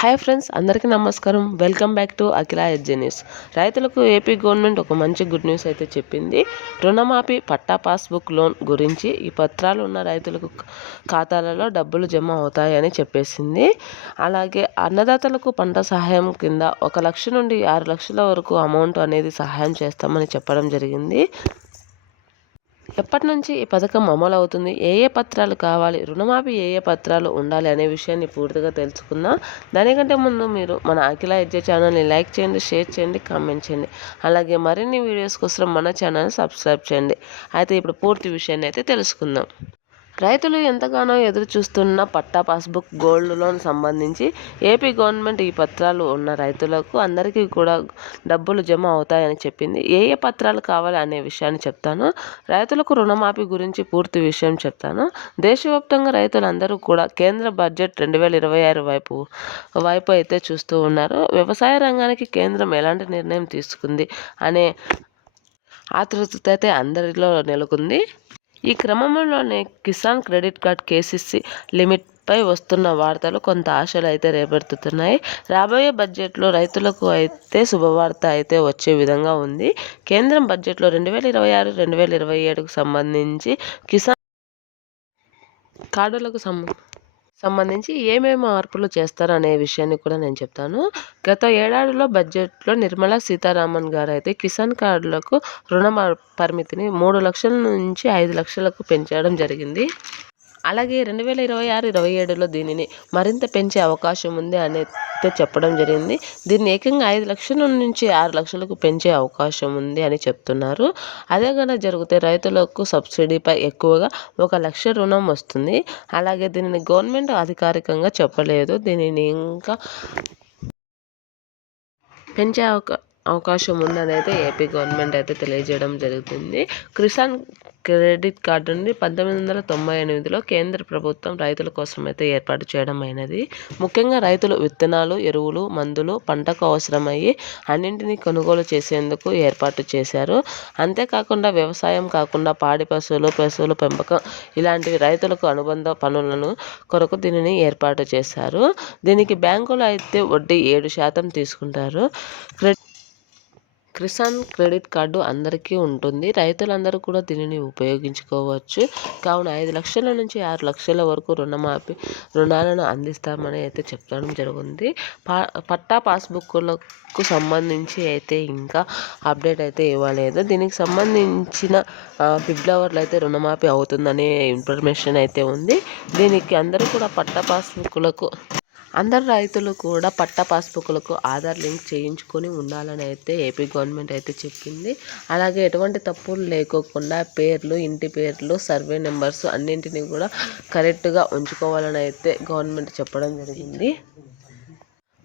Hi friends అందరికీ నమస్కారం. Welcome back to Akhila ఎడ్జెనిస్ రైతులకు ఏపీ గవర్నమెంట్ ఒక మంచి గుడ్ న్యూస్ అయితే చెప్పింది. రుణమాఫీ పట్టా పాస్బుక్ లోన్ గురించి ఈ పత్రాలు ఉన్న రైతులకు ఖాతాలలో డబ్బులు జమ అవుతాయని చెప్పేసింది. అలాగే అన్నదాతలకు పంట సహాయం కింద ఒక లక్ష నుండి ఆరు లక్షల వరకు అమౌంట్ అనేది సహాయం చేస్తామని చెప్పడం జరిగింది. ఎప్పటి నుంచి ఈ పథకం అమలు అవుతుంది ఏ ఏ పత్రాలు కావాలి? రుణమాఫీ ఏ ఏ పత్రాలు ఉండాలి అనే విషయాన్ని పూర్తిగా తెలుసుకుందాం. దానికంటే ముందు మీరు మన అఖిల ఎడ్జే ఛానల్ని లైక్ చేయండి షేర్ చేయండి కామెంట్ చేయండి. అలాగే మరిన్ని వీడియోస్ కోసం మన ఛానల్ని సబ్స్క్రైబ్ చేయండి. అయితే ఇప్పుడు పూర్తి విషయాన్ని అయితే తెలుసుకుందాం. రైతులు ఎంతగానో ఎదురు చూస్తున్న పట్టా పాస్బుక్ గోల్డ్ లోన్ సంబంధించి ఏపీ గవర్నమెంట్ ఈ పత్రాలు ఉన్న రైతులకు అందరికీ కూడా డబ్బులు జమ అవుతాయని చెప్పింది. ఏ ఏ పత్రాలు కావాలి అనే విషయాన్ని చెప్తాను. రైతులకు రుణమాఫీ గురించి పూర్తి విషయం చెప్తాను. దేశవ్యాప్తంగా రైతులందరూ కూడా కేంద్ర బడ్జెట్ రెండు వేల ఇరవై ఆరు వైపు వైపు అయితే చూస్తూ ఉన్నారు. వ్యవసాయ రంగానికి కేంద్రం ఎలాంటి నిర్ణయం తీసుకుంది అనే ఆతృత అయితే అందరిలో నెలకొంది. ఈ క్రమంలోనే కిసాన్ క్రెడిట్ కార్డ్ కేసీసీ లిమిట్పై వస్తున్న వార్తలు కొంత ఆశలు అయితే రేపెడుతున్నాయి. రాబోయే బడ్జెట్లో రైతులకు అయితే శుభవార్త అయితే వచ్చే విధంగా ఉంది. కేంద్రం బడ్జెట్లో రెండు వేల ఇరవై ఆరు రెండు వేల ఇరవై ఏడుకు సంబంధించి కిసాన్ కార్డులకు సంబంధించి సంబంధించి ఏమేమి మార్పులు చేస్తారు అనే విషయాన్ని కూడా నేను చెప్తాను. గత ఏడాదిలో బడ్జెట్లో నిర్మలా సీతారామన్ గారు అయితే కిసాన్ కార్డులకు రుణ పరిమితిని మూడు లక్షల నుంచి ఐదు లక్షలకు పెంచడం జరిగింది. అలాగే రెండు వేల ఇరవై ఆరు ఇరవై ఏడులో దీనిని మరింత పెంచే అవకాశం ఉంది అనేది చెప్పడం జరిగింది. దీన్ని ఏకంగా ఐదు లక్షల నుంచి ఆరు లక్షలకు పెంచే అవకాశం ఉంది అని చెప్తున్నారు. అదే కనుక జరిగితే రైతులకు సబ్సిడీపై ఎక్కువగా ఒక లక్ష రుణం వస్తుంది. అలాగే దీనిని గవర్నమెంట్ అధికారికంగా చెప్పలేదు. దీనిని ఇంకా పెంచే అవకాశం అవకాశం ఉందని అయితే ఏపీ గవర్నమెంట్ అయితే తెలియజేయడం జరుగుతుంది. కిసాన్ క్రెడిట్ కార్డు నుండి పంతొమ్మిది వందల తొంభై ఎనిమిదిలో కేంద్ర ప్రభుత్వం రైతుల కోసం అయితే ఏర్పాటు చేయడం అయినది. ముఖ్యంగా రైతులు విత్తనాలు ఎరువులు మందులు పంటకు అవసరమయ్యి అన్నింటినీ కొనుగోలు చేసేందుకు ఏర్పాటు చేశారు. అంతేకాకుండా వ్యవసాయం కాకుండా పాడి పశువులు పశువుల పెంపకం ఇలాంటివి రైతులకు అనుబంధ పనులను కొరకు దీనిని ఏర్పాటు చేశారు. దీనికి బ్యాంకులు అయితే వడ్డీ ఏడు శాతం తీసుకుంటారు. కిసాన్ క్రెడిట్ కార్డు అందరికీ ఉంటుంది. రైతులందరూ కూడా దీనిని ఉపయోగించుకోవచ్చు. కావున ఐదు లక్షల నుంచి ఆరు లక్షల వరకు రుణమాఫీ రుణాలను అందిస్తామని అయితే చెప్పడం జరిగింది. పా పట్టా పాస్బుక్లకు సంబంధించి అయితే ఇంకా అప్డేట్ అయితే ఇవ్వలేదు. దీనికి సంబంధించిన ఫిబ్రవరిలో అయితే రుణమాఫీ అవుతుందనే ఇన్ఫర్మేషన్ అయితే ఉంది. దీనికి అందరూ కూడా పట్టా పాస్బుక్లకు అందరు రైతులు కూడా పట్టా పాస్బుక్లకు ఆధార్ లింక్ చేయించుకొని ఉండాలని అయితే ఏపీ గవర్నమెంట్ అయితే చెప్పింది. అలాగే ఎటువంటి తప్పులు లేకోకుండా పేర్లు ఇంటి పేర్లు సర్వే నెంబర్స్ అన్నింటినీ కూడా కరెక్ట్గా ఉంచుకోవాలని అయితే గవర్నమెంట్ చెప్పడం జరిగింది.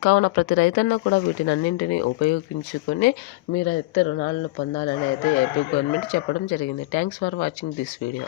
కావున ప్రతి రైతన్న కూడా వీటిని అన్నింటినీ ఉపయోగించుకొని మీరైతే రుణాలను పొందాలని అయితే ఏపీ గవర్నమెంట్ చెప్పడం జరిగింది. Thanks for watching this video.